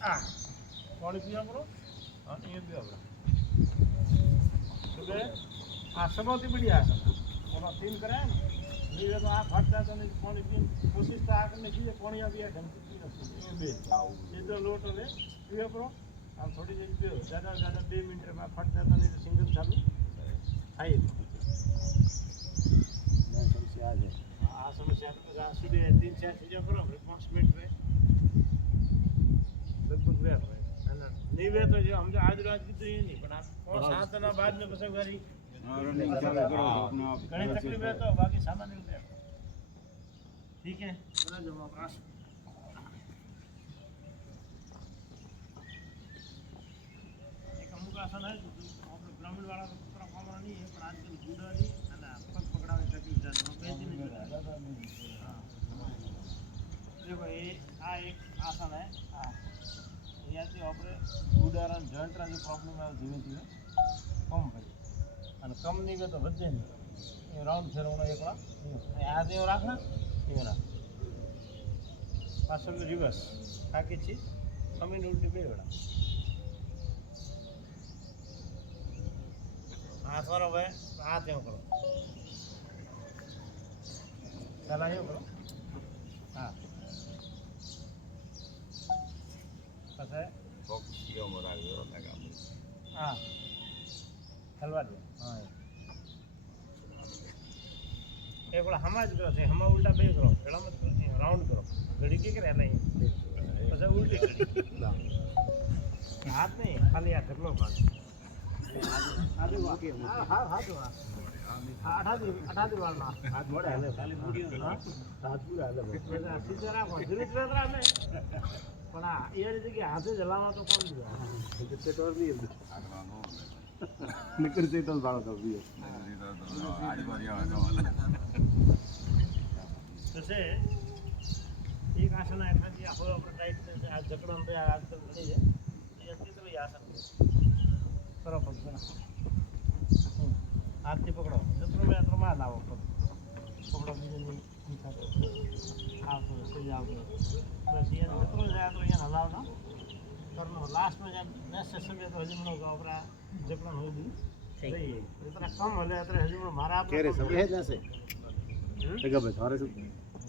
आ पानी पिया करो हाँ ये भी होगा सुबह आ सबसे बढ़िया है और तीन कराए ना ये तो आप हट जाते नहीं पानी पी कोशिश तो आकर नहीं की पानी अभी है ढंग की नहीं बे ये तो लोट है पिया करो आप थोड़ी देर पियो ज़्यादा 2 मिनट में फट जाता नहीं तो सिंगल चालू आइए समस्या आ जाए आ समस्या तो जहाँ सुबह 3-4 चीज़ें करो फिर 5 मिनट में लगभग वे नहीं वे तो जो हम आज रात की तो ये नहीं पर आप 5-7 दिनों बाद में बस घरी घनी तकलीफ है तो बाकी सामान नहीं उठे ठीक है बना जो आप आस एक अमुक आसन है जो ग्रामीण वाला तो पूरा काम नहीं है पर आजकल बूढ़ा नहीं है ना पग पकड़ावे तकलीफ जाती है बेच नहीं हाँ देखो ये आ एक आसन है हाँ અહીંયાથી આપણે ગુડારા જોઈન્ટના જે પ્રોબ્લેમ આવે ધીમે ધીમે કમ ભાઈ અને કમ નહીં ગયો તો વધે નહીં એ રાઉન્ડ ફેરવવાનો એકલા આ જેવો રાખ ને એવો રાખ પાછળ રિવર્સ બાકી છે કમીને ઉલટી બે વેળા હાથ વાળો ભાઈ હાથ એવું કરો પહેલાં એવું કરો હા हाँ हलवा दो हाँ एक बड़ा हमा ज करो हमा उल्टा बे करो पेड़ा मत करो राउंड करो घड़ी के करे नहीं बस उल्टी घड़ी हाथ नहीं खाली हाथ ढकलो पास आधे वाके हाथ हाथ आठा दी वाला हाथ मोड़ा है खाली पूरी हां हाथ पूरा है सीधा राखो धीरे धीरे राखो પણ આ એ જગ્યાએ હાથે જલાવા તો કોણ દીધો પેટ્રોલ નહીં નકર પેટ્રોલ ભાડો તો દીધો તો છે એક આસન એટલા જે આપણો આપણે ટાઈટ છે આ જકડમ પે આજકાલ ઘણી છે એ અંતે તો આસન કરો પકડો હાથથી પકડો જત્રો મેં તો માં લાવો પકડો બીજે हाँ तो सही जाओगे बस ये जितना जाए तो ये हलाओ ना करना लास्ट में जब नेक्स्ट सेशन में तो हजम होगा अपना जबना हो दी सही है इतना कम होले इतना हजम मारा आप कह रहे सब है जैसे ठीक है भाई सारे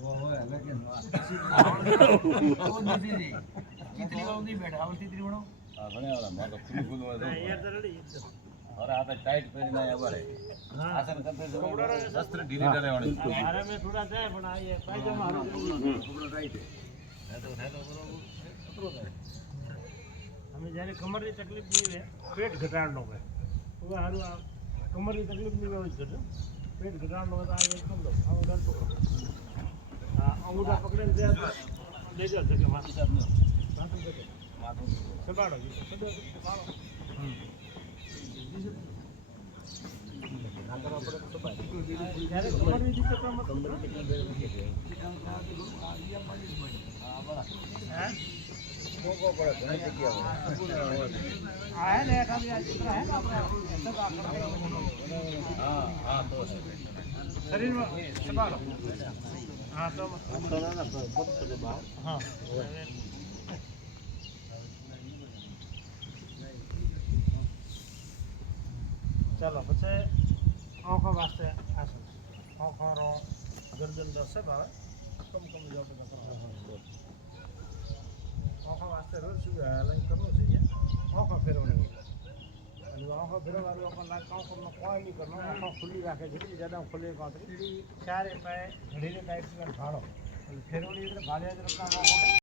वो हो है लेकिन वो नहीं जी कितनी होगी बैठा और कितनी बनो हां बने वाला मार तो फुल फुल में यार जल्दी और आता टाइट पहनना है बारे आसन करते जो शस्त्र ढीली करे वाली अरे मैं थोड़ा जाए बना ये पायजामा हारो कपड़ा टाइट है तो बरोबर हमें जाने कमर की तकलीफ नहीं है पेट घटाड़नो है वो हारो कमर की तकलीफ नहीं होई छे पेट घटाड़नो तो आ एकदम लो आ उधर पकड़ो हां अंगूठा पकड़े दे ले जा के माथी साहब ने माथू के माथू संभालो जी संभालो अगर आप तो बात यार कमर में दिक्कत मत कमर कितना देर में है हां बड़ा हैं को पड़ा घणी जगह है ने खाली आज इतना है ना ऐसा का हां हां तो शरीर में संभालो हां तो ना बहुत से बाहर हां चलो પછી आँखों वास्ते आसन आँखों रो गर्दन जो सब है कम कम जो पे आँखों वास्ते रोज सुबह लाइन करनो चाहिए आँखों फेरवने અને આંખો ફેરવવાનું આપણે લાગ આંખો નો કોઈ નહીં કરનો આંખો ખુલ્લી રાખે જેટલી જ્યાદા ખુલ્લે કાતરી ચારે પાય ઘડીને ટાઈટ ભાળો ફેરવણી એટલે ભાળ્યા જ રખા